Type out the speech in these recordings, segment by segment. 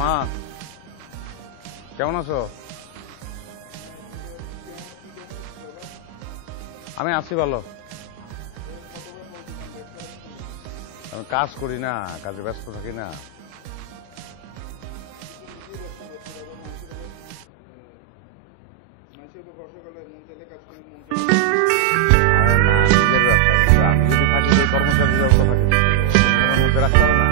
মা কেমন আছো? আমি আছি ভালো। আমি কাজ করি না, কাজে ব্যস্ত থাকি না। আমি যদি থাকি কর্মচারীর ব্যবস্থা থাকি মধ্যে রাখতে হবে না।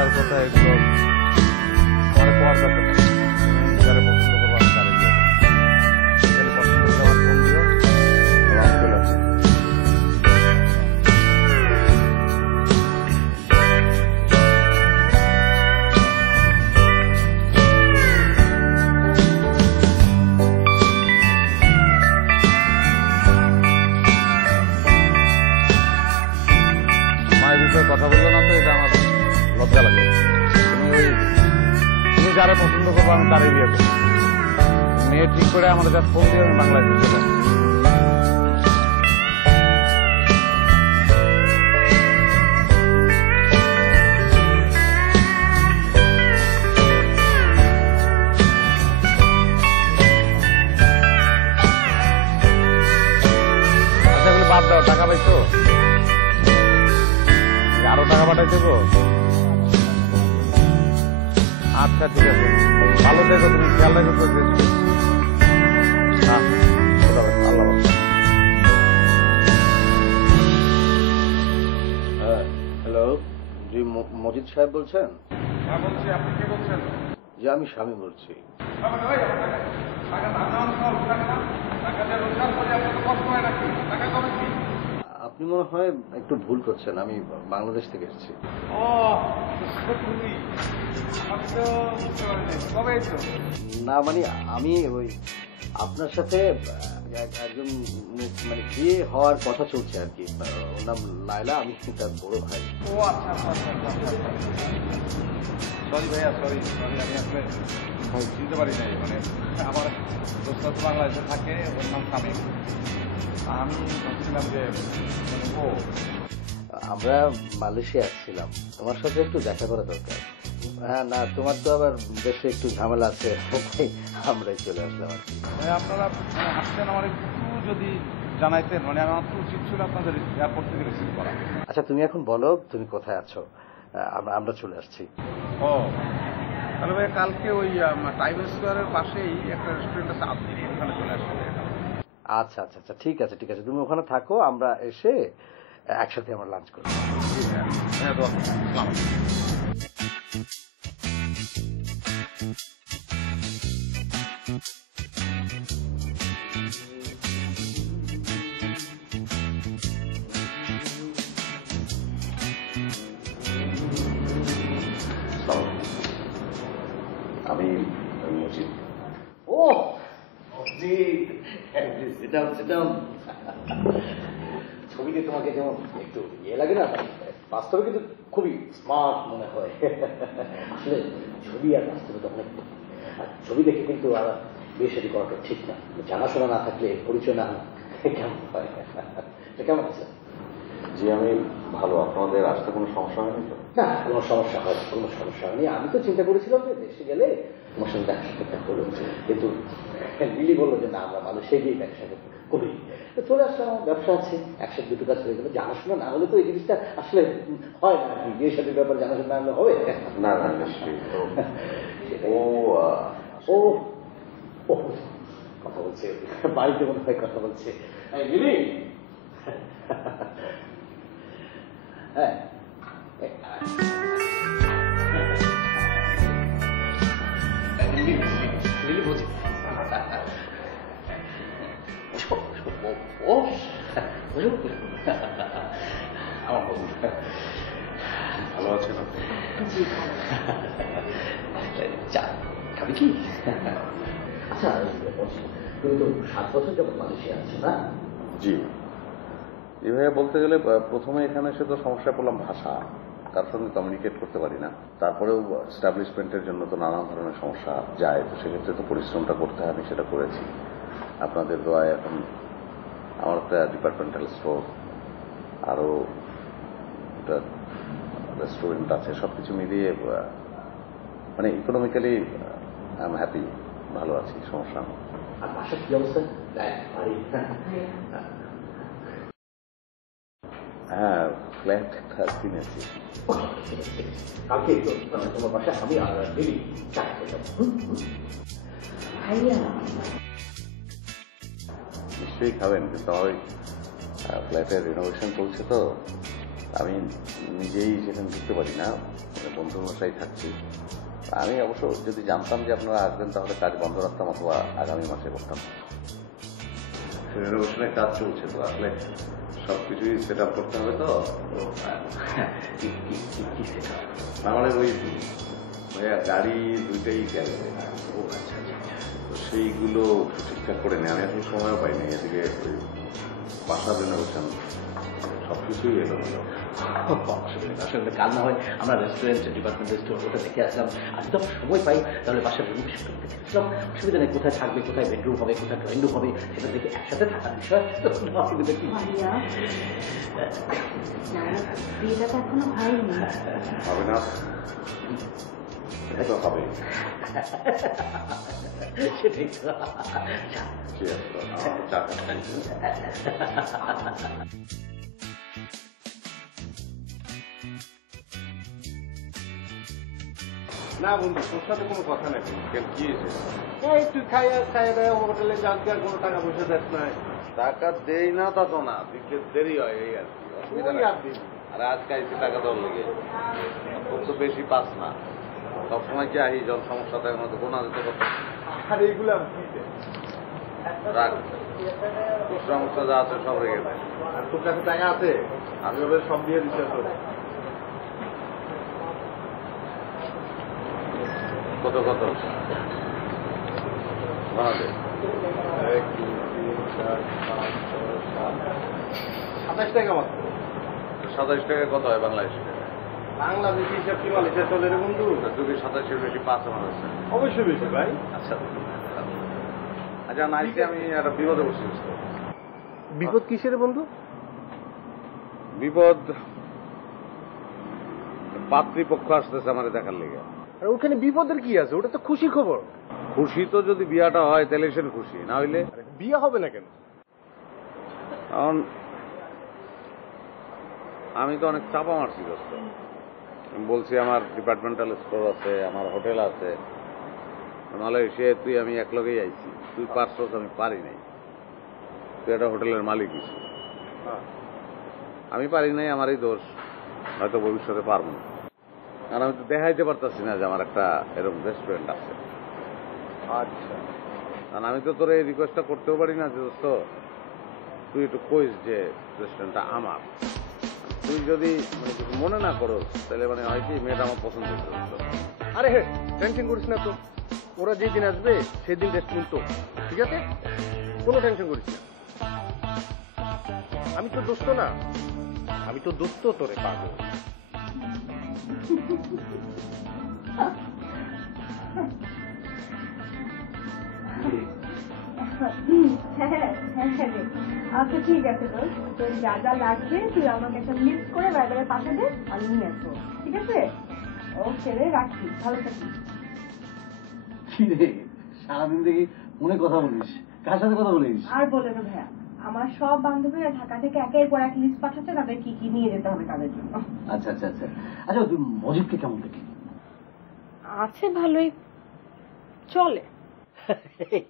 আর কথা একদম আমার কোয়ার দরকার নেই। যারা পছন্দ করবো আমি তারা দিয়ে দেবো। পছন্দ করে আমার ফোন দিও, আমি চলে আসি। মায়ের বিষয়ে কথা বললো না তো, এটা আমার লজ্জা লাগে। তুমি যারা পছন্দ করবো আমি তারাই বিয়ে করবো। মেয়ে ঠিক করে আমাদের কাছে ফোন দিয়ে আমি বাংলাদেশে চলে আসি। আচ্ছা এগুলো বাদ দাও, টাকা পাইছো? আরো টাকা পাঠাই দেবো? আচ্ছা ঠিক আছে, ভালো থেকো, তুমি খেয়াল রাখো। আল্লাহ হ্যালো, জি মজিদ সাহেব বলছেন? হ্যাঁ বলছি। আপনি কে বলছেন? জি আমি স্বামী বলছি। আপনি মনে হয় একটু ভুল করছেন, আমি বাংলাদেশ থেকে এসেছি। না মানে আমি ওই আপনার সাথে একজন মানে বিয়ে হওয়ার কথা চলছে আর কি। ওর নাম লায়লা, আমি তার বড় ভাই। ও আচ্ছা সরি ভাইয়া, সরি আমি আসলে চিনতে পারি নাই। মানে আমার দোস্ত তো বাংলাদেশে থাকে, ওর নাম শামীম। আমি ভাবছিলাম যে ও। আমরা মালয়েশিয়া আসছিলাম, তোমার সাথে একটু দেখা করা দরকার। হ্যাঁ না, তোমার তো আবার দেশে একটু ঝামেলা আছে, আমরাই চলে আসলাম আর কি। আপনারা আসছেন, আমার একটু যদি জানাইতেন, মানে আমার তো উচিত ছিল আপনাদের এয়ারপোর্ট থেকে রিসিভ করা। আচ্ছা তুমি এখন বলো তুমি কোথায় আছো, আমরা চলে আসছি। ও তাহলে ভাই কালকে ওই টাইম স্কোয়ারের পাশেই একটা রেস্টুরেন্ট আছে, আপনি ওখানে চলে আসবেন। আচ্ছা আচ্ছা আচ্ছা ঠিক আছে ঠিক আছে, তুমি ওখানে থাকো, আমরা এসে একসাথে আমরা লাঞ্চ করবো। হ্যাঁ তো আসসালাম। আমি মজিদ। ও ছবিতে তোমাকে যেমন একটু ইয়ে লাগে না, বাস্তবে কিন্তু খুবই স্মার্ট মনে হয়। আসলে ছবি আর বাস্তবে তখন ছবি দেখে কিন্তু আর বিয়ে শাদী করাটা ঠিক না। জানাশোনা না থাকলে, পরিচয় না কেমন হয়। কেমন আছে? জি আমি ভালো। আপনাদের আসতে কোনো সমস্যা হয়নি তো? না কোনো সমস্যা হয়, কোনো সমস্যা হয়নি। আমি তো চিন্তা করেছিলাম যে দেশে গেলে তোমার সঙ্গে দেখা সাক্ষাৎ করবো, কিন্তু লিলি বললো যে না আমরা মালয়েশিয়া গিয়ে দেখা সাক্ষাৎ করি। চলে আসলাম, আমার ব্যবসা আছে, একসাথে দুটো কাজ হয়ে গেলে। জানাশোনা না হলে তো এই জিনিসটা আসলে হয় না। বিয়ে শাদীর ব্যাপারে জানাশোনা না হলে হবে না? না নিশ্চয়ই। ও ও ও কথা বলছে, বাড়িতে মনে হয় কথা বলছে। লিলি হ্যাঁ লিলি বলছি আমার ভালো আছেন আপনি? চা খাবি কি? আচ্ছা তুমি তো 7 বছর যখন মালয়েশিয়া আছো না? জি এভাবে বলতে গেলে প্রথমে এখানে এসে তো সমস্যা পড়লাম ভাষা। তার সঙ্গে কমিউনিকেট করতে পারি না। তারপরেও এস্টাবলিশমেন্টের জন্য তো নানান ধরনের সমস্যা যায়, তো সেক্ষেত্রে তো পরিশ্রমটা করতে হয়, আমি সেটা করেছি। আপনাদের দোয়ায় এখন আমার একটা ডিপার্টমেন্টাল স্টোর, আরও একটা রেস্টুরেন্ট আছে, সবকিছু মিলিয়ে মানে ইকোনমিক্যালি আই এম হ্যাপি, ভালো আছি, সমস্যা নেই। আর বাসার কি অবস্থা? হ্যাঁ, ফ্ল্যাট একটা কিনেছি। কালকে তোমার বাসায় আমি আর দিদি ভাইয়া নিশ্চয়ই খাবেন, কিন্তু আমার ওই ফ্ল্যাটের রিনোভেশন চলছে তো আমি নিজেই সেখানে ঢুকতে পারি না, বন্ধুর মশাই থাকছি। আমি অবশ্য যদি জানতাম যে আপনারা আসবেন তাহলে কাজ বন্ধ রাখতাম, অথবা আগামী মাসে করতাম। রিনোভেশনের কাজ চলছে তো, আসলে সবকিছুই সেট আপ করতে হবে। তো আমাদের ওই ভাইয়া গাড়ি দুইটাই গেল, তো সেইগুলো ঠিকঠাক করে নেই। আমি এখন সময়ও পাইনি, এদিকে ওই বাসা রিনোভেশন সবকিছুই এলো। আসলে কাল না হয় আমরা রেস্টুরেন্ট ডিপার্টমেন্টাল স্টোর ওটা দেখে আসলাম, আর যদি আমরা সময় পাই তাহলে বাসার রিনোভেশন করতে দেখলাম। অসুবিধা নেই, কোথায় থাকবে, কোথায় বেডরুম হবে, কোথায় ড্রয়িং রুম হবে, সেটা দেখে একসাথে থাকার বিষয়। অসুবিধা কি? বিয়েটা তো এখনো হয়নি। হবে না, এটা হবে। সেটাই না বন্ধু, তোর সাথে কোনো কথা নাই। কি এই তুই খাইয়া খাইয়া দেয় হোটেলে যাস, কোনো টাকা পয়সা দেখ নাই। টাকা দেই না তা তো না, দিতে দেরি হয়, এই আর কি, অসুবিধা নেই। আরে আজকে আইসি টাকা দেওয়ার লেগে, খুব তো বেশি পাস না, সবসময় কি আহি যখন সমস্যা থাকে না, তো গোনা দিতে কত। আর এইগুলো রাখ, সমস্যা যা আছে সব রেখে দেয়। আর তোর কাছে টাকা আছে, আমি ওদের সব দিয়ে দিতে তোর। কত কত বানাবে? 1, 2, 3, 4, 5, 6, 7, 27 টাকা মাত্র। 27 টাকায় কত হয় বাংলাদেশে? বাংলাদেশি হিসাব কি মালয়েশিয়া চলে রে বন্ধু? যদি 27-এর বেশি পাঁচ আমার হচ্ছে। অবশ্যই বেশি ভাই। আচ্ছা আচ্ছা, নাইতে আমি একটা বিপদে বসে। বিপদ কিসের বন্ধু? বিপদ, পাত্রীপক্ষ আসতেছে আমার দেখার লেগে। আর ওখানে বিপদের কি আছে? ওটা তো খুশি খবর। খুশি তো যদি বিয়াটা হয় তাহলে সে খুশি, না হইলে বিয়ে হবে না কেন? কারণ আমি তো অনেক চাপা মারছি দোস্ত। বলছি আমার ডিপার্টমেন্টাল স্টোর আছে, আমার হোটেল আছে, মালয়েশিয়ায় তুই আমি এক লগেই আইছি, তুই পারছস, আমি পারি নাই। তুই একটা হোটেলের মালিক হিস, আমি পারি নাই, আমারই দোষ, হয়তো ভবিষ্যতে পারবো না। আর আমি তো দেখাইতে পারতাছি না যে আমার একটা এরকম রেস্টুরেন্ট আছে। আচ্ছা, কারণ আমি তো তোর এই রিকোয়েস্টটা করতেও পারি না যে দোস্ত তুই একটু কইস যে রেস্টুরেন্টটা আমার। তুই যদি মানে কিছু মনে না করো তাহলে মানে হয় কি, মেয়েটা আমার পছন্দ হচ্ছে। আরে হে, টেনশন করিস না তো, ওরা যেদিন আসবে সেদিন রেস্টুরেন্ট তো, ঠিক আছে? কোনো টেনশন করিস না। আমি তো দোস্ত না, আমি তো দোস্ত তোরে পাবো। আচ্ছা ঠিক আছে, তোর যা যা লাগবে তুই আমাকে একটা লিস্ট করে বাইরে পাঠাবে, আমি নিয়ে আসবো, ঠিক আছে? ওকে রে, রাখি, ভালো থাকিস। কি রে, সারাদিন দেখি মনে কথা বলিস, কার সাথে কথা বলিস? আর বলে না ভাইয়া, আমার সব বান্ধবীরা ঢাকা থেকে একের পর এক লিস্ট পাঠাচ্ছে, তাদের কি কি নিয়ে যেতে হবে তাদের জন্য। আচ্ছা আচ্ছা আচ্ছা আচ্ছা, তুই মজিদকে কেমন দেখি? আছে ভালোই, চলে।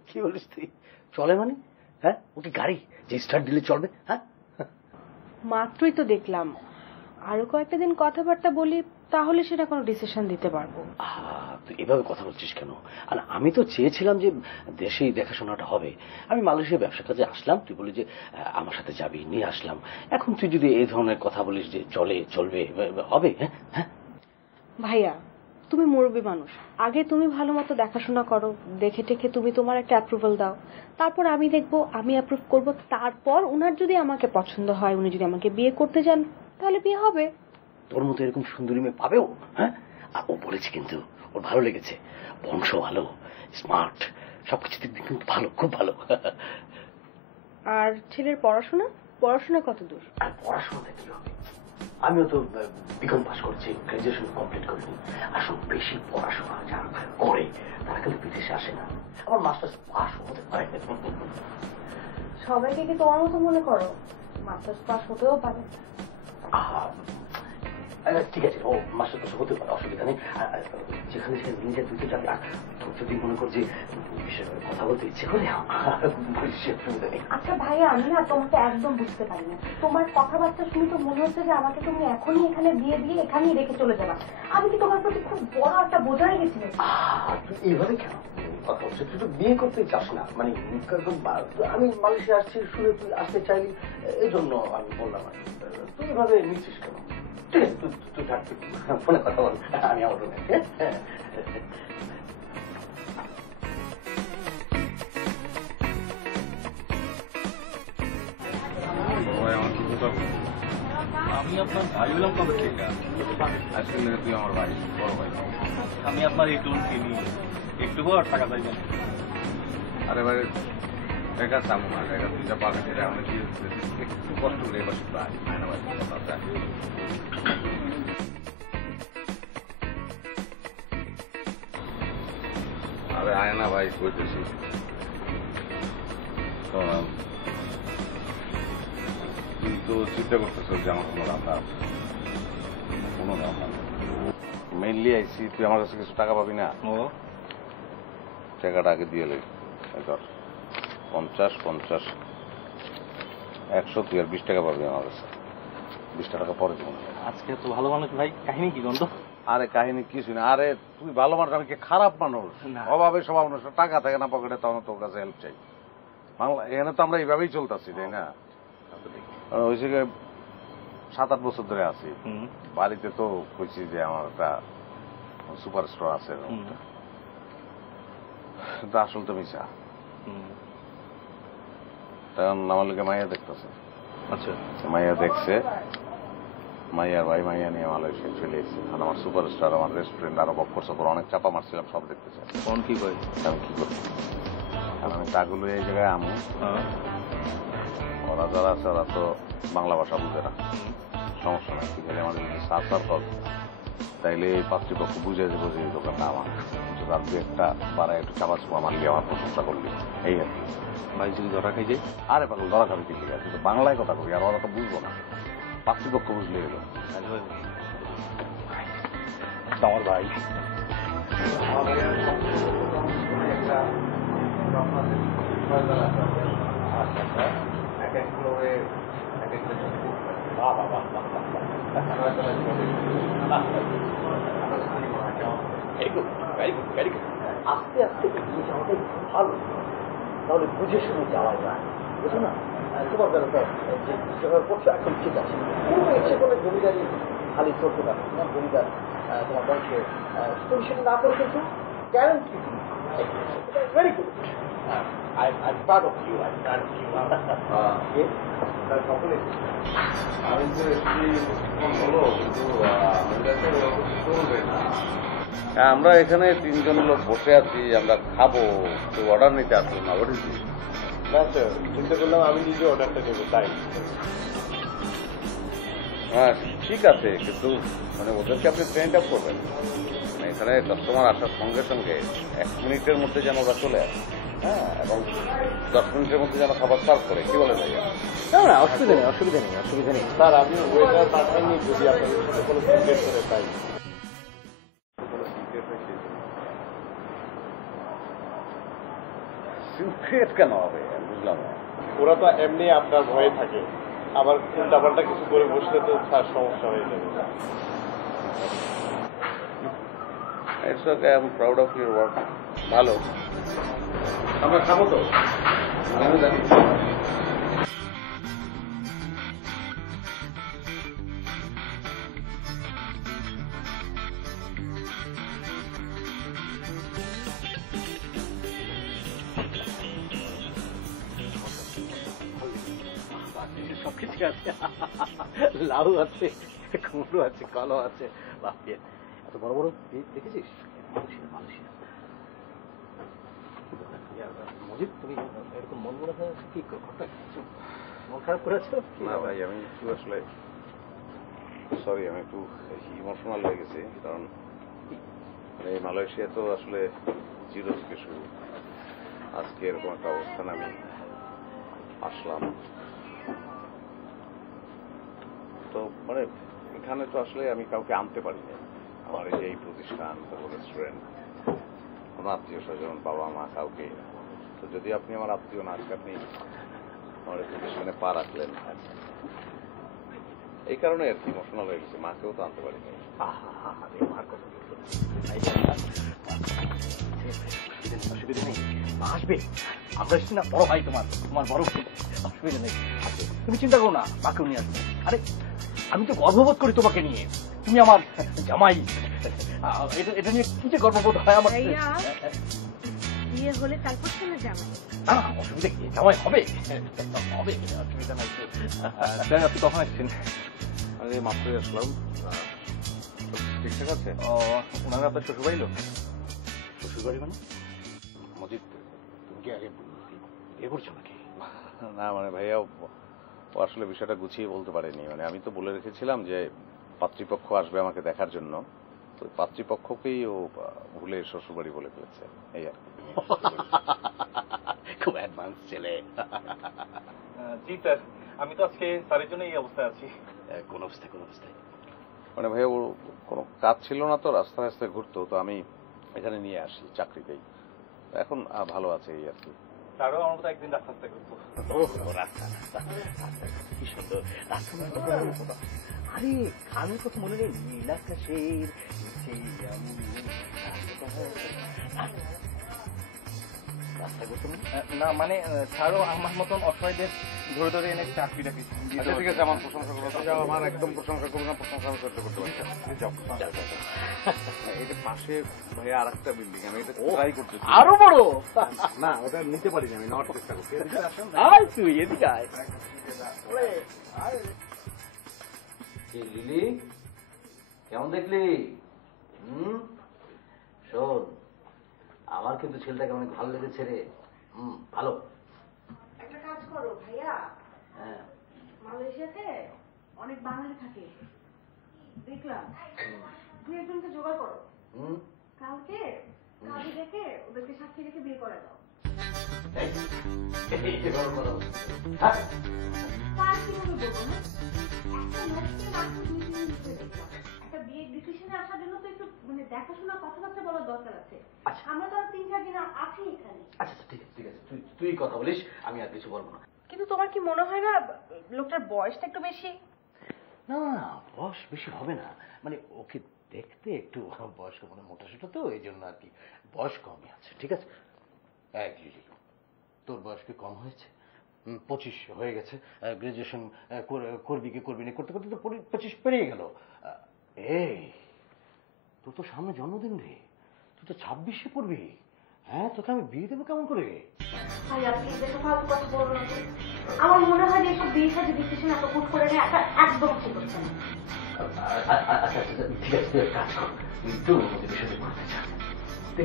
কি বলিস তুই? চলে মানে? হ্যাঁ, ওকে গাড়ি যে স্টার্ট দিলে চলবে? হ্যাঁ, মাত্রই তো দেখলাম, আরো কয়েকটা দিন কথাবার্তা বলি, তাহলে সেটা কোনো ডিসিশন দিতে পারবো। তুই এভাবে কথা বলছিস কেন? আর আমি তো চেয়েছিলাম যে দেশেই দেখাশোনাটা হবে। আমি মালয়েশিয়া ব্যবসা কাজে আসলাম, তুই বলি যে আমার সাথে যাবি, নিয়ে আসলাম। এখন তুই যদি এই ধরনের কথা বলিস যে চলে চলবে, হবে? হ্যাঁ ভাইয়া, তুমি মুরব্বী মানুষ, আগে তুমি ভালো মতো দেখাশোনা করো, দেখে টেখে তুমি তোমার একটা অ্যাপ্রুভাল দাও, তারপর আমি দেখবো, আমি অ্যাপ্রুভ করবো, তারপর উনার যদি আমাকে পছন্দ হয়, উনি যদি আমাকে বিয়ে করতে চান, তাহলে বিয়ে হবে। তোর মতো এরকম সুন্দরী মেয়ে পাবেও? হ্যাঁ, আর ও বলেছে কিন্তু ওর ভালো লেগেছে, বংশ ভালো, স্মার্ট, সবকিছু দিক দিয়ে কিন্তু ভালো, খুব ভালো। আর ছেলের পড়াশোনা পড়াশোনা কত দূর? আর পড়াশোনাটা কি হবে, আমিও তো বিকম পাস করছি, গ্রাজুয়েশন কমপ্লিট করিনি। আসলে বেশি পড়াশোনা যারা করে তারা কিন্তু বিদেশে আসে না, আমার মাস্টার্স পাস হতে পারে। সবাইকে কি তোমার মতো মনে করো? মাস্টার্স পাস হতেও পারে। ঠিক আছে, ও মাস্টার পাস হতে পারে, অসুবিধা নেই। যেখানে সে নিজের দুটো যাবে, আর তোর যদি মনে কর যে বিষয়ে কথা বলতে ইচ্ছে করে, অসুবিধা নেই। আচ্ছা ভাইয়া, আমি না তোমাকে একদম বুঝতে পারি না। তোমার কথাবার্তা শুনে তো মনে হচ্ছে যে আমাকে তুমি এখনই এখানে দিয়ে এখানেই রেখে চলে যাবা। আমি কি তোমার প্রতি খুব বড় একটা বোঝা হয়ে গেছি? তুই এইভাবে কেন কথা বলছিস? তুই তো বিয়ে করতে চাস না, মানে আমি মালয়েশিয়া আসছি শুনে তুই আসতে চাইলি, এই জন্য আমি বললাম। আর তুই এভাবে নিচ্ছিস কেন? ঠিক আছে, তুই থাকবি, ফোনে কথা বল, আমি আমার রুমে। আমি আপনার ভাই হলাম কবে থেকে? আজকাল থেকে তুই আমার ভাই, বড় ভাই। আমি আপনার এই টুন কিনি, একটু পর টাকা চাইবেন। আরে ভাই দেখা চাবো না, দেখা তুই যা পাবে সেটা আমি একটু কষ্ট করে এবার শুধু আসি, না ভাই কথা আছে। আরে আয় না ভাই, কইতেছি তুই তো চিন্তা করতেছ যে আমার কোনো রান্না আছে, কোনো রান্না নেই। মেনলি আইসি, তুই আমার কাছে কিছু টাকা পাবি না? ও টাকাটা আগে দিয়ে লে, 50, 50, 100, তুই আর 20 টাকা পাবি আমার কাছে। 20 টাকা পরে দেবো। আজকে তো ভালো মানুষ ভাই, কাহিনী কি গন্ধ? আরে কাহিনী কিছু না, আরে তুই ভালো মানুষ, আমি কি খারাপ মানুষ? অভাবে সব মানুষ, টাকা থাকে না পকেটে, তখন তোর কাছে হেল্প চাই। বাংলা এখানে তো আমরা এইভাবেই চলতেছি, তাই না? ওই 7-8 বছর ধরে আছি বাড়িতে, তো কইছি যে আমার একটা সুপার স্টোর আছে, কিন্তু আসল তো মিশা। তখন আমার লোকে মাইয়া দেখতেছে। আচ্ছা, মাইয়া দেখছে, মাইয়ার ভাই মাইয়া নিয়ে মালয়েশিয়া চলে এসেছে। কারণ আমার সুপার স্টার, আমার রেস্টুরেন্ট আরো বক করছে, অনেক চাপা মারছিলাম, সব দেখতেছে। কোন কি কই আমি কি করবো, কারণ আমি টাগুলো এই জায়গায় আমু, ওরা যারা আছে ওরা তো বাংলা ভাষা বুঝে না, সমস্যা নাই, ঠিক আছে। আমাদের যদি সার কর তাইলে এই পাত্রীপক্ষ বুঝে দেবো যে এই দোকানটা আমার, আর দু একটা বাড়ায় একটু চাপা চুপা মারলি, আমার প্রশংসা করলি, এই আর কি। ভাই যদি ধরা খাই যাই, আরে পাগল ধরা খাবি কি লিখে, তুই তো বাংলায় কথা কবি, আর ওরা তো বুঝবো না, পাত্রীপক্ষ বুঝলে এলো। আমার ভাই আস্তে আস্তে এগিয়ে যাওয়াটাই ভালো, তাহলে বুঝে শুনে যাওয়া যায়, বুঝো না? তোমার বেলাটা যেভাবে করছো এখন ঠিক আছে, কোনো ইচ্ছে করলে জমিদারি খালি চলতে পারে, তোমার জমিদার তোমার বংশে তুমি সেটা না করে কিন্তু guarantee very good. I'm proud of you. I'm proud of you. আমি যে হলো কিন্তু আমরা এখানে 3 জন লোক বসে আছি, আমরা খাবো, তো অর্ডার নিতে আসবো না, বলেছি না স্যার, চিন্তা করলাম আমি নিজে অর্ডারটা দেবো, তাই। হ্যাঁ ঠিক আছে, কিন্তু মানে ওদেরকে আপনি ট্রেন আপ করবেন, মানে এখানে কাস্টমার আসার সঙ্গে সঙ্গে 1 মিনিটের মধ্যে যেন ওরা চলে আসে, হ্যাঁ, এবং 10 মিনিটের মধ্যে যেন খাবার সার্ভ করে, কি বলে ভাইয়া? না না, অসুবিধা নেই, অসুবিধা নেই, অসুবিধা নেই স্যার। আপনি ওয়েটার পাঠাননি যদি আপনাদের সাথে কোনো সিক্রেট করে, তাই সিক্রেট কেন হবে, বুঝলাম না। ওরা তো এমনি আপনার ভয়ে থাকে, আবার উল্টাপাল্টা কিছু করে বসলে তো তার সমস্যা হয়ে যাবে। It's okay, I'm proud of your work. ভালো, আমরা খাবো তো, আমি জানি। সবকিছু আছে, লাউ আছে, কুমড়ো আছে, কলা আছে। বাপরে এত বড় বড় বীজ দেখেছিস? মালয়েশিয়া। মজিদ, তুমি এরকম মন মনে হয় কি মন খারাপ করেছো? না ভাই, আমি একটু আসলে সরি, আমি একটু ইমোশনাল হয়ে গেছি। কারণ এই মালয়েশিয়া তো আসলে জিরো থেকে শুরু। আজকে এরকম একটা অবস্থানে আমি আসলাম, তো মানে এখানে তো আসলে আমি কাউকে আনতে পারি না। আমার এই যে এই প্রতিষ্ঠান, তারপর রেস্টুরেন্ট, কোনো আত্মীয় স্বজন, বাবা মা, কাউকে। তো যদি আপনি আমার আত্মীয় না, আজকে আপনি আমার এই প্রতিষ্ঠানে পা রাখলেন, এই কারণে আর কি ইমোশনাল হয়ে গেছে। মাকেও তো আনতে পারি না। মার কথা অসুবিধা নেই, মা আসবে। আমরা এসছি না, বড় ভাই তোমার, তোমার বড় ভাই, অসুবিধা নেই। তুমি চিন্তা করো না, মাকেও নিয়ে আসবে। আরে আমি তো গর্ববোধ করি তোমাকে নিয়ে, তুমি আমার জামাই। এটা নিয়ে কি যে গর্ববোধ হয় আমার। বিয়ে হলে তারপর চলে যাবো। না অসুবিধা কি, জামাই হবে হবে, অসুবিধা নাই। আপনি কখন আসছেন? আমি মাত্রই আসলাম। ঠিকঠাক আছে? ওনারা আপনার শ্বশুরবাড়ি লোক? শ্বশুরবাড়ি মানে? মজিদ, তুমি কি আগে বিয়ে করছো নাকি? না মানে ভাইয়া, ও আসলে বিষয়টা গুছিয়ে বলতে পারেনি। মানে আমি তো বলে রেখেছিলাম যে পাত্রীপক্ষ আসবে আমাকে দেখার জন্য, তো পাত্রীপক্ষকেই ও ভুলে শ্বশুরবাড়ি বলে ফেলেছে, এই আর কি। খুব অ্যাডভান্স ছেলে। জি স্যার, আমি তো আজকে স্যারের জন্য এই অবস্থায় আছি। কোন অবস্থায়? কোন অবস্থায়? মানে ভাইয়া ওর কোনো কাজ ছিল না, তো রাস্তায় রাস্তায় ঘুরতো, তো আমি এখানে নিয়ে আসি চাকরিতেই। এখন ভালো আছে, এই আর কি। স্যারও আমার মতো একদিন রাস্তা রাস্তা করতো। রাস্তা রাস্তা কি সুন্দর রাস্তা। আরে গানের কথা মনে নেই? নীলাকাশের রাস্তা করতো না? মানে স্যারও আমার মতন অসহায়দের ধরে ধরে এনে চাকরি টাকি। ঠিক আছে, আমার প্রশংসা করবো, আমার একদম প্রশংসা করবো না, প্রশংসা আমি সহ্য করতে পারি। এটা পাশে ভাইয়া আর একটা বিল্ডিং, আমি এটা ট্রাই করতেছি। আরো বড়? না, ওটা নিতে পারি না, আমি নেওয়ার চেষ্টা করছি। তুই এদিকে আয়। লিলি, কেমন দেখলি? শোন, আমার কিন্তু ছেলেটাকে অনেক ভালো লেগেছে রে। ভালো। একটা কাজ করো ভাইয়া, হ্যাঁ, মালয়েশিয়াতে অনেক বাঙালি থাকে দেখলাম, তুমি একজনকে জোগাড় করো। কালকে কাজে ডেকে ওদেরকে সাক্ষী রেখে বিয়ে করে দাও। তার কিভাবে বলবো না, একটা লোককে মাত্র 2-3 দিন ধরে দেখলাম। একটা বিয়ের ডিসিশনে আসার জন্য তো একটু মানে দেখাশোনা, কথাবার্তা বলার দরকার আছে। আমরা তো আর 3-4 দিন আছি এখানে। আচ্ছা ঠিক আছে, ঠিক আছে, তুই কথা বলিস, আমি আর কিছু বলবো না। কিন্তু তোমার কি মনে হয় না লোকটার বয়সটা একটু বেশি? না বয়স বেশি হবে না, মানে ওকে দেখতে একটু বয়স্ক, মানে মোটা সোটা তো, এই জন্য আর কি বয়স কমই আছে। ঠিক আছে, এক লিলি, তোর বয়স কি কম হয়েছে? 25 হয়ে গেছে। গ্রাজুয়েশন করবি কি করবি না, করতে করতে তো 25 পেরিয়ে গেল। এই তোর তো সামনে জন্মদিন রে, তুই তো 26-এ পড়বি। হ্যাঁ, তোকে আমি বিয়ে দেবো কেমন করে? ভাই আপনি এদেরকে ফালতু কথা বলবো না। আমার মনে হয় যে এসব বিয়ে সাথে ডিসিশন এত হুট করে নেয় একদম ঠিক হচ্ছে না। আচ্ছা ঠিক আছে, তুই কাজ কর, তুই আমাদের বিষয়টা করতে চান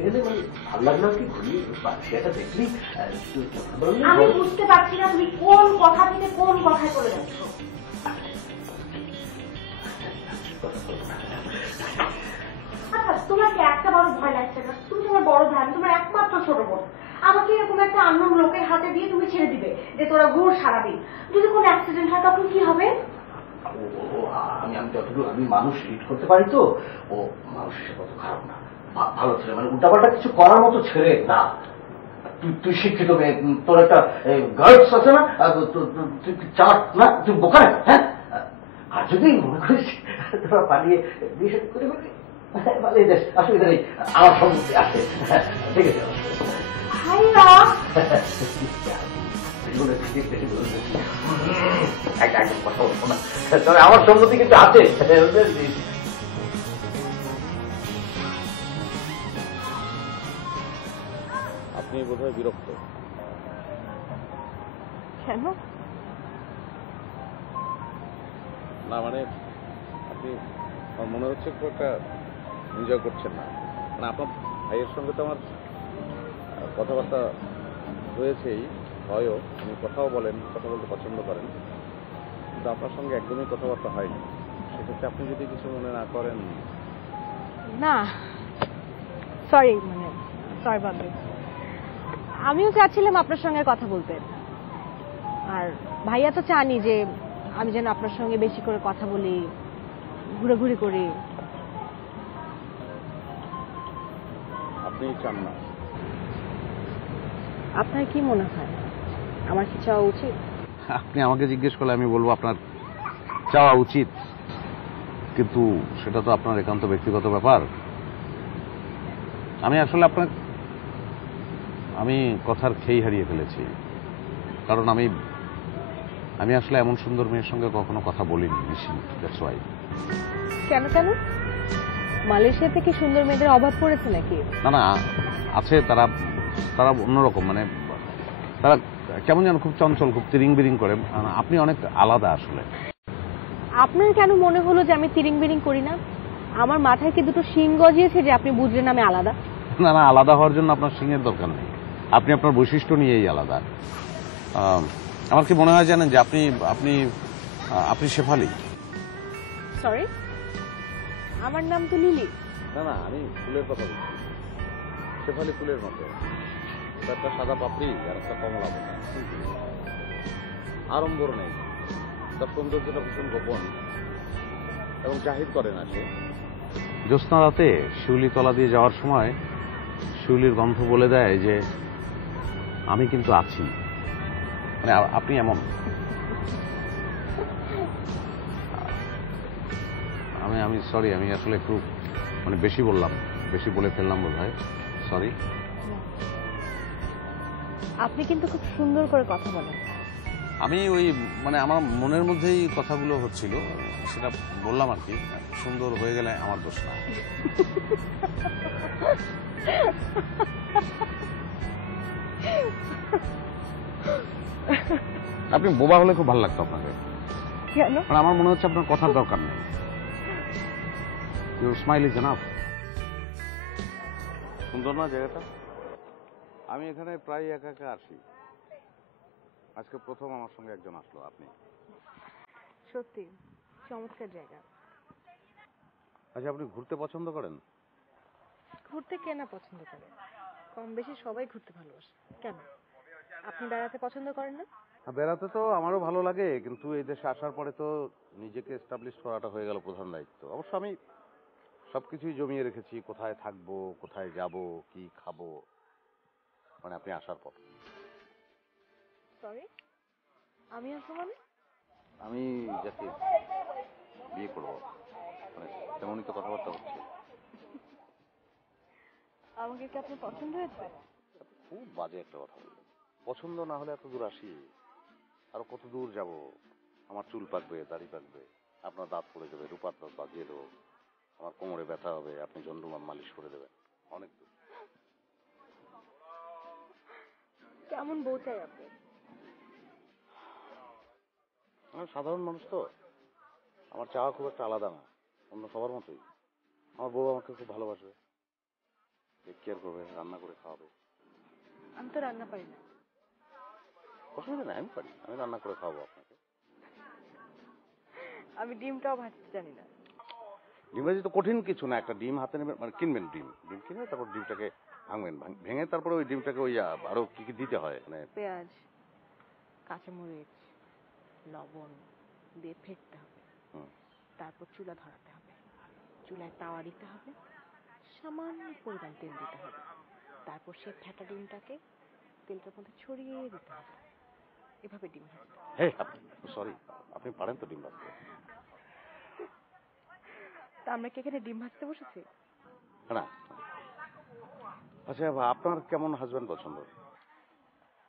গেলে মানে ভালো লাগলো কি, ঘুরিয়ে সেটা দেখলি। আমি বুঝতে পারছি না তুমি কোন কথা থেকে কোন কথায় চলে যাচ্ছ। আচ্ছা তোমার কি একটা বড় ভয় লাগছে না? তুমি তোমার বড় ভাই, তোমার একমাত্র ছোট বোন, আমাকে এরকম একটা আননোন লোকের হাতে দিয়ে তুমি ছেড়ে দিবে যে তোরা ঘুর সারাদিন? যদি কোনো অ্যাক্সিডেন্ট হয় তখন কি হবে? আমি যতটুকু আমি মানুষ লিড করতে পারি, তো ও মানুষ হিসেবে অত খারাপ না, ভালো ছেলে, মানে উল্টাপাল্টা কিছু করার মতো ছেলে না। তুই শিক্ষিত মেয়ে, তোর একটা গার্লস আছে না, তুই চাট না, তুই বোকা না। হ্যাঁ, আর যদি মনে করিস তোরা পালিয়ে বিয়ে করে ফেলবি, পালিয়ে যাস, অসুবিধা নেই, আমার সম্মতি আছে। ঠিক আছে, কথা বলবো না, তবে আমার সম্মতি কিন্তু আছে। আপনি বোধহয় বিরক্ত। কেন? না মানে আপনি আমার মনে হচ্ছে খুব একটা এনজয় করছেন না। মানে আপনার ভাইয়ের সঙ্গে তো আমার কথাবার্তা হয়েছেই, হয়ও, উনি কথাও বলেন, কথা বলতে পছন্দ করেন, কিন্তু আপনার সঙ্গে একদমই কথাবার্তা হয়নি। সেক্ষেত্রে আপনি যদি কিছু মনে না করেন। না সরি, সরি বাবু, আমিও চাচ্ছিলাম আপনার সঙ্গে কথা বলতে। আর ভাইয়া তো চানই যে আমি যেন আপনার সঙ্গে বেশি করে কথা বলি, ঘুরেঘুরি করি। আপনি চান না? আপনার কি মনে হয় আমার কি চাওয়া উচিত? আপনি আমাকে জিজ্ঞেস করলে আমি বলবো আপনার চাওয়া উচিত, কিন্তু সেটা তো আপনার একান্ত ব্যক্তিগত ব্যাপার। আমি আসলে আমি কথার খেই হারিয়ে ফেলেছি, কারণ আমি আসলে এমন সুন্দর মেয়ের সঙ্গে কখনো কথা বলিনি, মিশিনি। That's why. কেন কেন মালয়েশিয়াতে কি সুন্দর মেয়েদের অভাব পড়েছে নাকি? না না, আছে, তারা অন্যরকম, মানে তারা কেমন যেন খুব চঞ্চল, খুব তিরিং বিরিং করে। আপনি অনেক আলাদা আসলে। আপনার কেন মনে হলো যে আমি তিরিং বিরিং করি না? আমার মাথায় কি দুটো শিং গজিয়েছে যে আপনি বুঝলেন আমি আলাদা? না না, আলাদা হওয়ার জন্য আপনার সিংহের দরকার নেই। আপনি আপনার বৈশিষ্ট্য নিয়েই আলাদা। আমার কি মনে হয় জানেন যে আপনি আপনি আপনি শেফালি। সরি, আমার নাম তো লিলি। না না, আমি ফুলের কথা বলছি, শেফালি ফুলের মতো। একটা সাদা পাপড়ি আর একটা কমলা বোনা, আড়ম্বর নেই, তার সৌন্দর্যটা ভীষণ গোপন এবং জাহির করে না সে। জ্যোৎস্না রাতে শিউলি তলা দিয়ে যাওয়ার সময় শিউলির গন্ধ বলে দেয় যে আমি কিন্তু আছি। মানে আপনি এমন। আমি সরি, আমি আসলে একটু বেশি বললাম, বেশি বলে ফেললাম বোধ হয়, সরি। আপনি কিন্তু খুব সুন্দর করে কথা বলেন। আমি ওই আমার মনের মধ্যেই কথাগুলো হচ্ছিল, সেটা বললাম আর কি। সুন্দর হয়ে গেলে আমার দোষ না। আপনি বোবা হলে খুব ভালো লাগতো আপনাকে। কেন? আমার মনে হচ্ছে আপনার কথার দরকার নেই। Your smile is enough. সুন্দর না জায়গাটা? আমি এখানে প্রায় একা একা আসি। আজকে প্রথম আমার সঙ্গে একজন আসলো, আপনি। সত্যি চমৎকার জায়গা। আচ্ছা, আপনি ঘুরতে পছন্দ করেন? ঘুরতে কে না পছন্দ করে? কম বেশি সবাই ঘুরতে ভালোবাসে। কেন, আপনি বেড়াতে পছন্দ করেন না? বেড়াতে তো আমারও ভালো লাগে, কিন্তু এই দেশে আসার পরে তো নিজেকে এস্টাবলিশ করাটা হয়ে গেল প্রধান দায়িত্ব। অবশ্য আমি সবকিছুই জমিয়ে রেখেছি, কোথায় থাকবো, কোথায় যাব, কি খাবো, আপনি আসার পর। সরি, আমি আসবো আমি যাকে বিয়ে করবো, তেমনই তো কথাবার্তা হচ্ছে। আমাকে কি আপনার পছন্দ হয়েছে? খুব বাজে একটা কথা বললেন। পছন্দ না হলে এত দূর আসি? আরো কত দূর যাব? আমার চুল পাকবে, দাড়ি পাকবে, আপনার দাঁত পড়ে যাবে, রূপার দাঁত বাজিয়ে দেবো, আমার কোমরে ব্যথা হবে, আপনি জন্ডুবাম মালিশ করে দেবেন। অনেক দূর। কেমন বউ চাই আপনি? আমি সাধারণ মানুষ তো, আমার চাওয়া খুব একটা আলাদা না, অন্য সবার মতোই। আমার বউ আমাকে খুব ভালোবাসবে, টেক কেয়ার করবে, রান্না করে খাওয়াবে। আমি তো রান্না পারি না। অসুবিধা নাই, আমি পারি, আমি রান্না করে খাওয়াবো আপনাকে। আমি ডিমটাও ভাজতে জানি না। ডিম ভাজি তো কঠিন কিছু না। একটা ডিম হাতে নেবেন, কিনবেন, ডিম কিনে তারপর ডিমটাকে ভাঙবেন, ভেঙে তারপরে ওই ডিমটাকে ওই আরো কি কি দিতে হয়, পেঁয়াজ, কাঁচামরিচ, লবণ দিয়ে ফেটতে হবে। তারপর চুলা ধরাতে হবে, চুলায় তাওয়া দিতে হবে, সামান্য পরিমাণ তেল দিতে হবে। তারপর সেই ফেটা ডিমটাকে তেলটার মধ্যে ছড়িয়ে দিতে হবে। এভাবে ডিম ভাজতে হবে। সরি, আপনি পারেন তো ডিম ভাজতে? তা আমরা কি এখানে ডিম ভাজতে বসেছি? না। আচ্ছা, আপনার কেমন হাজবেন্ড পছন্দ?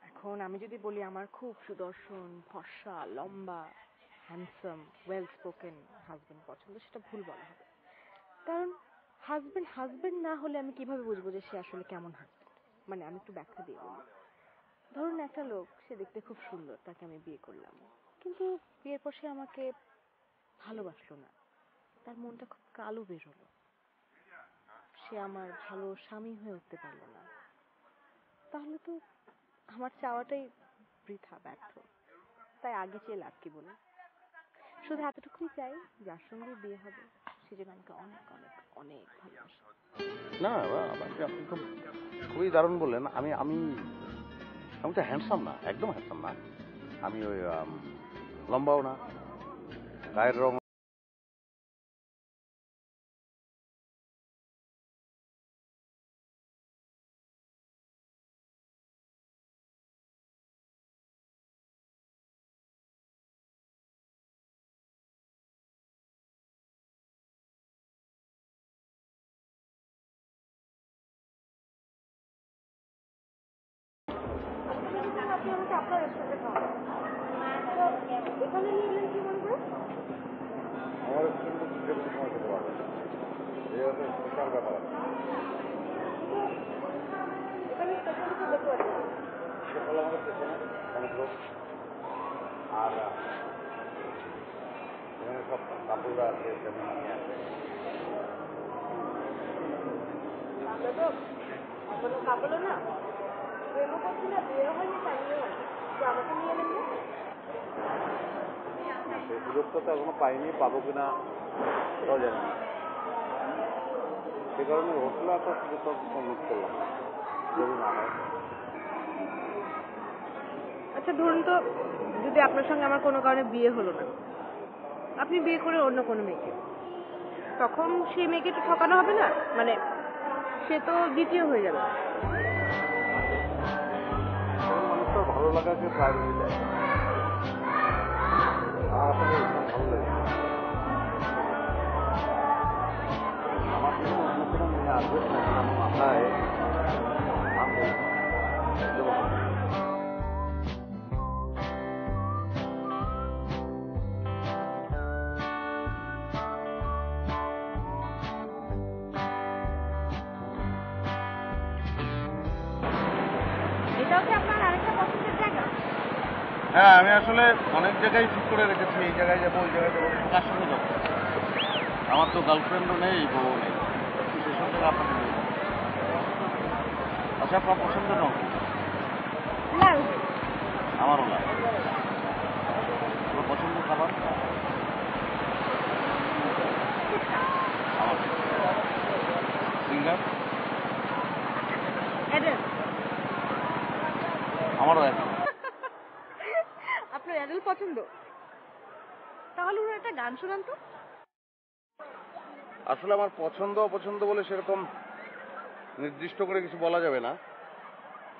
এখন আমি যদি বলি আমার খুব সুদর্শন, ফর্সা, লম্বা, হ্যান্ডসাম, ওয়েল স্পোকেন হাজবেন্ড পছন্দ, সেটা ভুল বলা হবে। কারণ হাজবেন্ড না হলে আমি কিভাবে বুঝবো যে সে আসলে কেমন হাজবেন্ড? আমি একটু ব্যাখ্যা দিয়ে বলি। ধরুন একটা লোক, সে দেখতে খুব সুন্দর, তাকে আমি বিয়ে করলাম, কিন্তু বিয়ের পর সে আমাকে ভালোবাসলো না, তার মনটা খুব কালো বেরোলো, সে আমার ভালো স্বামী হয়ে উঠতে পারলো না, তাহলে তো আমার চাওয়াটাই বৃথা, ব্যর্থ। তাই আগে চেয়ে লাভ কি বলে? শুধু এতটুকুই চাই, যার সঙ্গে বিয়ে হবে সে যেন আমাকে অনেক অনেক অনেক ভালোবাসে। না আপনি খুবই দারুণ বললেন। আমি আমি আমি তো হ্যান্ডসাম না, একদম হ্যান্ডসাম না। আমি ওই লম্বাও না, গায়ের রং আপনি আমাকে আপনার রেস্টুরেন্টে খাওয়াবেন, এখানে নিয়ে এলেন কি মনে করে? আমার যেমন সময় খেতে পারবে, এই হচ্ছে স্পেশাল ব্যাপার আছে। এখানে স্পেশাল কিছু দেখতে পাচ্ছি না। সে হলো আমাদের পেছনে অনেক লোক, আর এখানে সব কাপড়রা আছে, ফ্যামিলি আছে। আমরা তো এখনো কাপড়ও না, প্রেমও করছি না, বিয়েও হয়নি, ফ্যামিলিও হয়নি, তো আমাকে নিয়ে এলেন না? সেই সুযোগটা তো এখনো পাইনি, পাবো কিনা সেটাও জানি না। সে কারণে হোটেলে একটা সুযোগটা মিস করলাম, যদি না হয়। আচ্ছা ধরুন তো, যদি আপনার সঙ্গে আমার কোনো কারণে বিয়ে হলো না, আপনি বিয়ে করে অন্য কোনো মেয়েকে, তখন সেই মেয়েকে একটু ঠকানো হবে না? মানে সে তো দ্বিতীয় হয়ে যাবে। মানুষটার ভালো লাগাকে প্রায়োরিটি দেয়। আমার আসলে ভালো লাগে আমার জন্য অন্য কোনো মেয়ে আসবে না, আমার মাথায় এটাও কি আপনার আরেকটা পছন্দের জায়গা? হ্যাঁ, আমি আসলে অনেক জায়গায় ঠিক করে রেখেছি, এই জায়গায় যাবো, ওই জায়গায় যাবো, কার সঙ্গে যাবো। আমার তো গার্লফ্রেন্ডও নেই, বউ নেই, সেসব জায়গায় আপনাকে নিয়ে যাবো। আচ্ছা, আপনার পছন্দের রঙ কি? লাল। আমারও না। আপনার পছন্দের খাবার? আমার সিঙ্গার? আমারও এক। আপনার অ্যাডেল পছন্দ? তাহলে ওরা একটা গান শোনান তো। আসলে আমার পছন্দ অপছন্দ বলে সেরকম নির্দিষ্ট করে কিছু বলা যাবে না।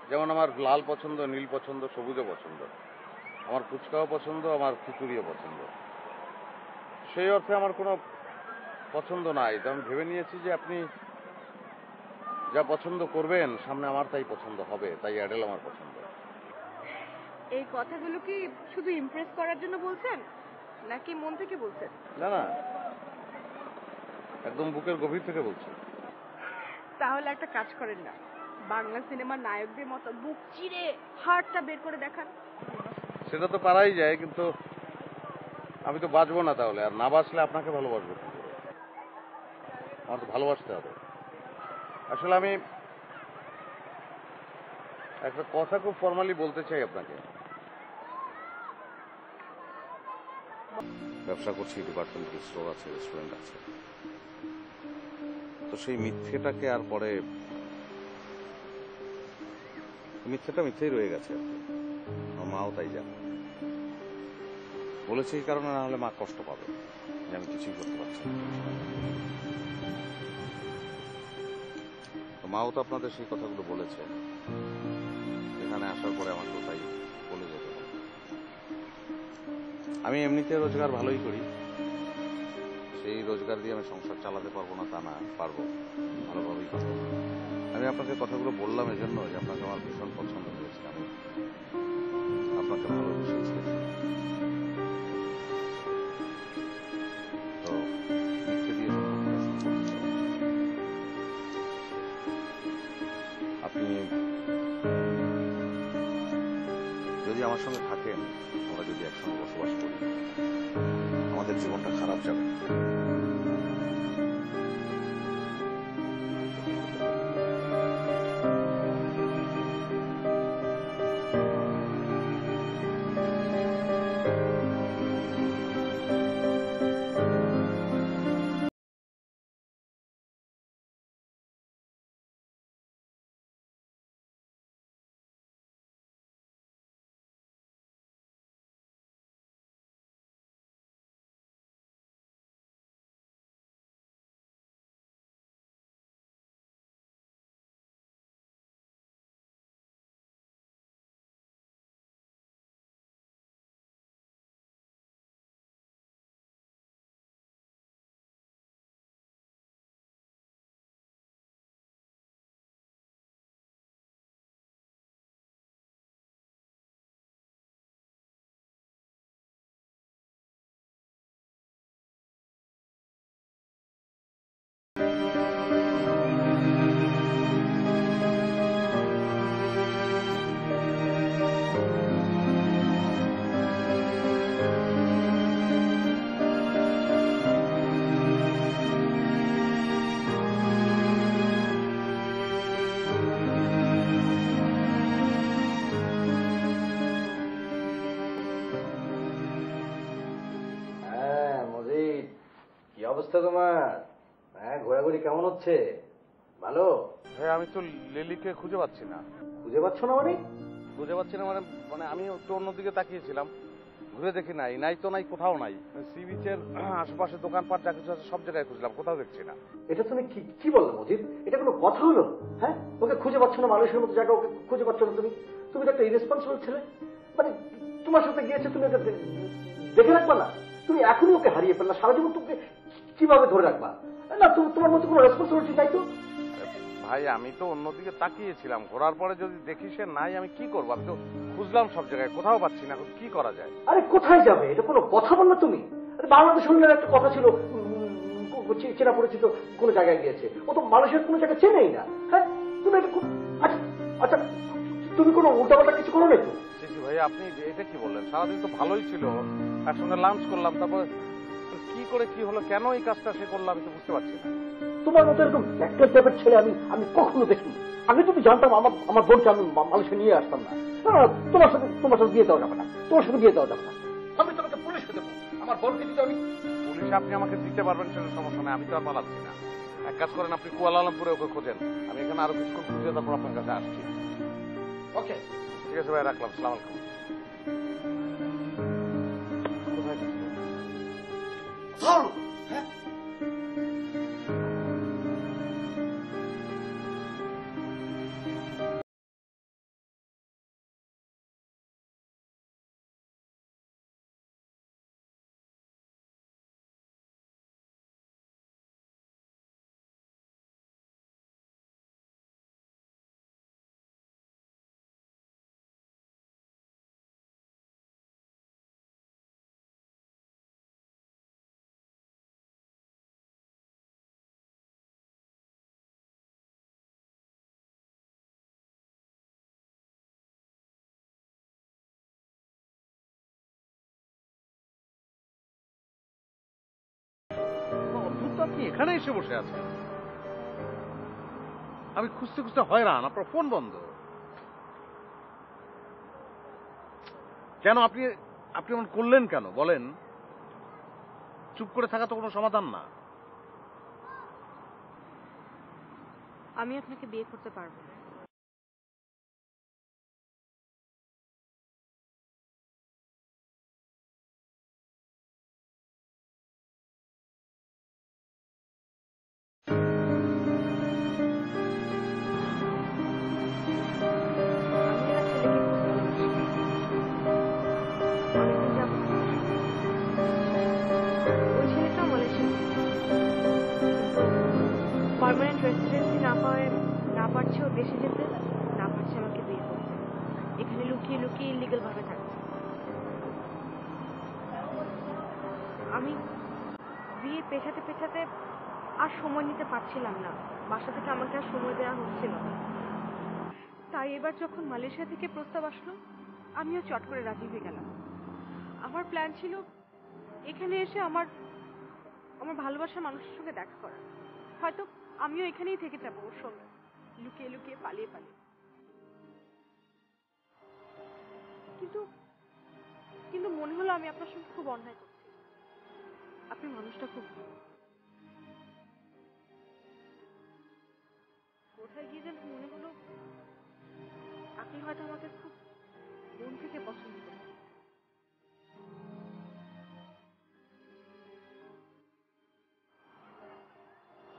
যেমন আমার লাল পছন্দ, নীল পছন্দ, সবুজও পছন্দ, আমার ফুচকাও পছন্দ, আমার খিচুড়িও পছন্দ। সেই অর্থে আমার কোনো পছন্দ নাই। তো আমি ভেবে নিয়েছি যে আপনি যা পছন্দ করবেন সামনে আমার তাই পছন্দ হবে, তাই অ্যাডেল আমার পছন্দ। এই কথাগুলো কি শুধু ইমপ্রেস করার জন্য বলছেন, নাকি মন থেকে বলছেন? না না, একদম বুকের গভীর থেকে বলছি। তাহলে একটা কাজ করেন না, বাংলা সিনেমার নায়কদের মতো বুক চিরে হার্টটা বের করে দেখান। সেটা তো পারাই যায়, কিন্তু আমি তো বাঁচবো না তাহলে। আর না বাঁচলে আপনাকে ভালোবাসবো কি করে? আমার তো ভালোবাসতে হবে। আসলে আমি একটা কথা খুব ফর্মালি বলতে চাই আপনাকে। ব্যবসা করছি, ডিপার্টমেন্টাল স্টোর আছে, রেস্টুরেন্ট আছে, তো সেই মিথ্যেটাকে আর পরে মিথ্যেটা মিথ্যেই রয়ে গেছে আর কি। আমার মাও তাই জানে। বলেছে এই কারণে, না হলে মা কষ্ট পাবে যে আমি কিছুই করতে পারছি না। তো মাও তো আপনাদের সেই কথাগুলো বলেছে, এখানে আসার পরে আমাকেও তাই বলে যেতে হবে। আমি এমনিতে রোজগার ভালোই করি, সেই রোজগার দিয়ে আমি সংসার চালাতে পারবো না তা না, পারবো, ভালোভাবেই পারবো। আমি আপনাকে কথাগুলো বললাম এজন্য যে আপনাকে আমার ভীষণ পছন্দ হয়েছে, আমি আপনাকে ভালোবেসেছি। তো মিথ্যে দিয়ে সম্পর্কটা শুরু করতে চাই। আপনি যদি আমার সঙ্গে থাকেন, আমরা যদি একসঙ্গে বসবাস করি, আমাদের আমাদের জীবনটা খারাপ যাবে। অবস্থা তোমার? হ্যাঁ, ঘোরাঘুরি কেমন হচ্ছে? ভালো? হ্যাঁ, আমি তো লিলিকে খুঁজে পাচ্ছি না। খুঁজে পাচ্ছ না মানে? খুঁজে পাচ্ছি না মানে মানে আমি একটু অন্যদিকে তাকিয়েছিলাম, ঘুরে দেখি নাই, নাই তো নাই, কোথাও নাই। সি বিচের আশেপাশে দোকানপাট যা কিছু আছে সব জায়গায় খুঁজলাম, কোথাও দেখছি না। এটা তুমি কি বললো মজিদ? এটা কোনো কথা হলো? হ্যাঁ, ওকে খুঁজে পাচ্ছ না, মানুষের মতো জায়গা ওকে খুঁজে পাচ্ছ না তুমি? তুমি তো একটা ইরেসপন্সিবল ছেলে। মানে তোমার সাথে গিয়েছে, তুমি ওকে দেখে রাখবা না? তুমি এখনই ওকে হারিয়ে ফেললা, সারা জীবন তোকে কিভাবে ধরে রাখবা? না, তোমার মধ্যে কোনো রেসপন্সিবিলিটি নাই তো? ভাই, আমি তো অন্যদিকে তাকিয়েছিলাম, ঘোরার পরে যদি দেখি সে নাই, আমি কি করবো? আমি তো খুঁজলাম সব জায়গায়, কোথাও পাচ্ছি না, কি করা যায়? আরে কোথায় যাবে? এটা কোনো কথা বললে তুমি? আরে বাংলাদেশ উন্নয়নের একটা কথা ছিল, চেনা পরিচিত কোনো জায়গায় গিয়েছে। ও তো মানুষের কোনো জায়গায় চেনেই না। হ্যাঁ, তুমি এটা আচ্ছা আচ্ছা, তুমি কোনো উল্টাপাল্টা কিছু করো না তো? ভাই, আপনি এটা কি বললেন? সারাদিন তো ভালোই ছিল, একসঙ্গে লাঞ্চ করলাম, তারপর কি করে কি হলো, কেন এই কাজটা সে করলো আমি তো বুঝতে পারছি না। তোমার মতো এরকম ব্যাকটের টাইপের ছেলে আমি কখনো দেখিনি। আমি যদি জানতাম আমার বোনকে আমি মানুষে নিয়ে আসতাম না। তোমার সাথে বিয়ে দেওয়া যাবে না, তোমার সাথে বিয়ে দেওয়া যাবে না। আমি তোমাকে পুলিশে দেবো। আমার বোনকে যদি আমি পুলিশ আপনি আমাকে দিতে পারবেন সেটা সমস্যা নেই, আমি তো আর পালাচ্ছি না। এক কাজ করেন, আপনি কুয়ালালামপুরে ওকে খোঁজেন, আমি এখানে আরো কিছুক্ষণ খুঁজে তারপর আপনার কাছে আসছি। ওকে, ঠিক আছে ভাই, রাখলাম। সালাম আলাইকুম। হ্যাঁ, আপনি এখানে এসে বসে আছেন, আমি খুঁজতে খুঁজতে হয়রান, আপনার ফোন বন্ধ কেন? আপনি আপনি এমন করলেন কেন বলেন? চুপ করে থাকা তো কোনো সমাধান না। আমি আপনাকে বিয়ে করতে পারবো না। পার্মানেন্ট রেসিডেন্সি না পারছে ও দেশে যেতে, না পারছে আমাকে বিয়ে করতে, এখানে লুকিয়ে লুকিয়ে ইলিগাল ভাবে থাকছে। আমি বিয়ে পেছাতে পেছাতে আর সময় নিতে পারছিলাম না, বাসা থেকে আমাকে আর সময় দেওয়া হচ্ছিল না। তাই এবার যখন মালয়েশিয়া থেকে প্রস্তাব আসলো, আমিও চট করে রাজি হয়ে গেলাম। আমার প্ল্যান ছিল এখানে এসে আমার আমার ভালোবাসার মানুষের সঙ্গে দেখা করা। হয়তো আমিও এখানেই থেকে যাবো ওর সঙ্গে, লুকিয়ে লুকিয়ে পালিয়ে পালিয়ে। কিন্তু কিন্তু মনে হলো আমি আপনার সঙ্গে খুব অন্যায় করছি। আপনি মানুষটা খুব কোথায় গিয়ে যেন মনে হলো আপনি হয়তো আমাকে খুব মন থেকে পছন্দ করেন।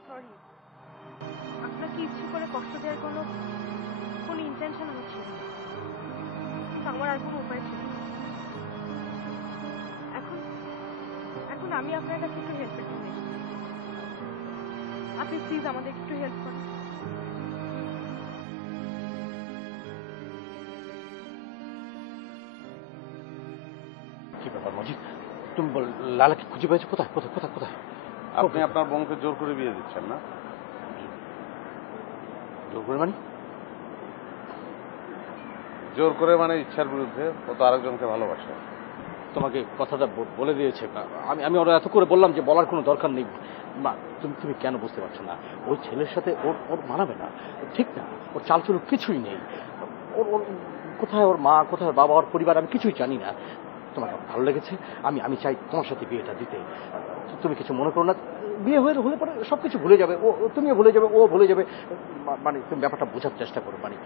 সরি, আপনাকে ইচ্ছে করে কষ্ট দেওয়ার কোনো ইন্টেনশন আমার ছিল না, কিন্তু আমার আর কোনো উপায় ছিল না। এখন এখন আমি আপনার কাছে একটু হেল্পের জন্য এসেছি। আপনি প্লিজ আমাদের একটু হেল্প করেন। কি ব্যাপার মজিদ, তুমি লালাকে খুঁজে পেয়েছো? কোথায় কোথায় কোথায় কোথায়? আপনি আপনার বোনকে জোর করে বিয়ে দিচ্ছেন না? জোর করে মানে? জোর করে মানে ইচ্ছার বিরুদ্ধে। ও তো আরেকজনকে ভালোবাসে। তোমাকে কথাটা বলে দিয়েছে। আমি আমি ওরা এত করে বললাম যে বলার কোনো দরকার নেই। মা, তুমি কেন বুঝতে পারছো না? ওই ছেলের সাথে ওর ওর মানাবে না, ঠিক না? ওর চালচুলো কিছুই নেই। ওর ওর কোথায় ওর মা, কোথায় ওর বাবা, ওর পরিবার, আমি কিছুই জানি না। তোমাকে ভালো লেগেছে, আমি আমি চাই তোমার সাথে বিয়েটা দিতে। তুমি কিছু মনে করো না, বিয়ে হলে পরে সবকিছু ভুলে যাবে। ও তুমিও ভুলে যাবে, ও ভুলে যাবে। মানে তুমি ব্যাপারটা বোঝার চেষ্টা করো। মানে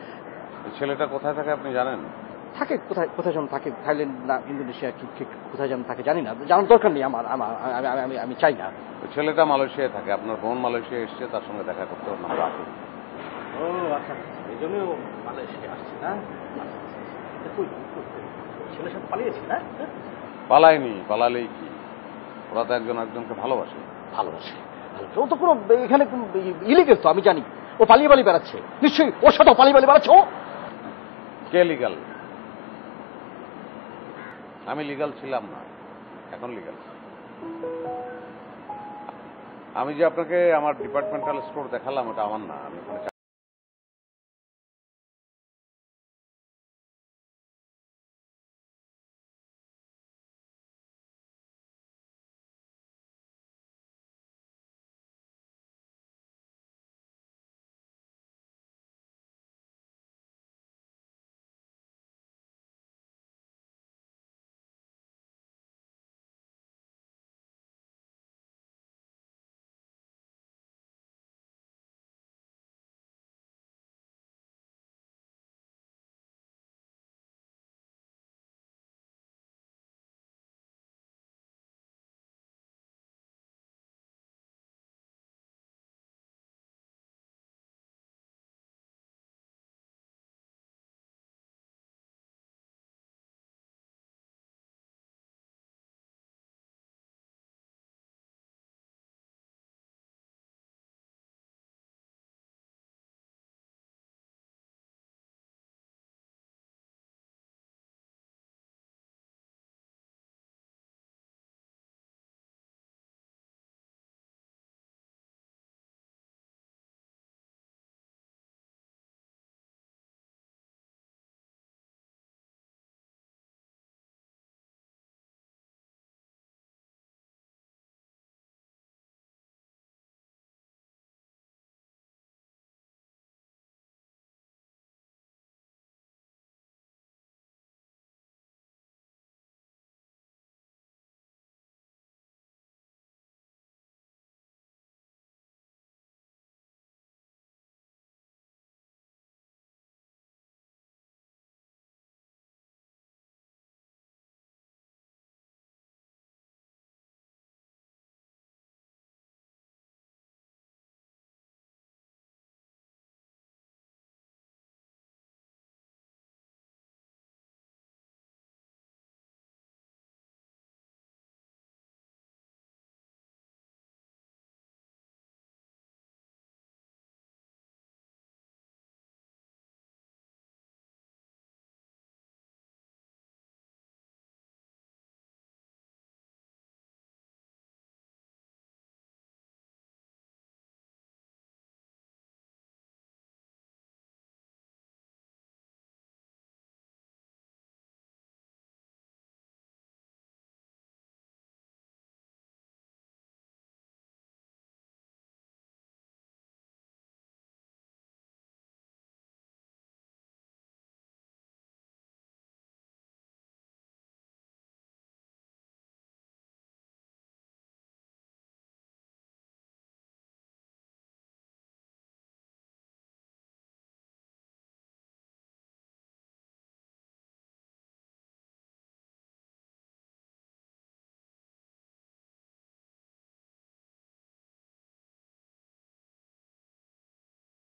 এই ছেলেটা কোথায় থাকে আপনি জানেন? থাকে কোথায় কোথায় যেন থাকে, থাইল্যান্ড না ইন্দোনেশিয়া, ঠিক কোথায় যেন থাকে জানি না, জানার দরকার নেই আমার। আমি আমি চাই না। ওই ছেলেটা মালয়েশিয়ায় থাকে। আপনার বোন মালয়েশিয়া এসছে, তার সঙ্গে দেখা করতে ওর নাম রাখুন। ও আচ্ছা, এই জন্যই ও মালয়েশিয়া আসছে না? ছেলের সাথে পালিয়েছে না? পালায়নি, পালালেই কি? ওরা তো একজন একজনকে ভালোবাসে। ভালোবাসে? ও তো কোনো এখানে ইলিগেল তো, আমি জানি। ও পালিয়ে পালিয়ে বেড়াচ্ছে নিশ্চয়ই, ওর সাথে পালিয়ে পালিয়ে বেড়াচ্ছে ও। কে লিগাল? আমি লিগাল ছিলাম না, এখন লিগাল। আমি যে আপনাকে আমার ডিপার্টমেন্টাল স্টোর দেখালাম, ওটা আমার না। আমি ওখানে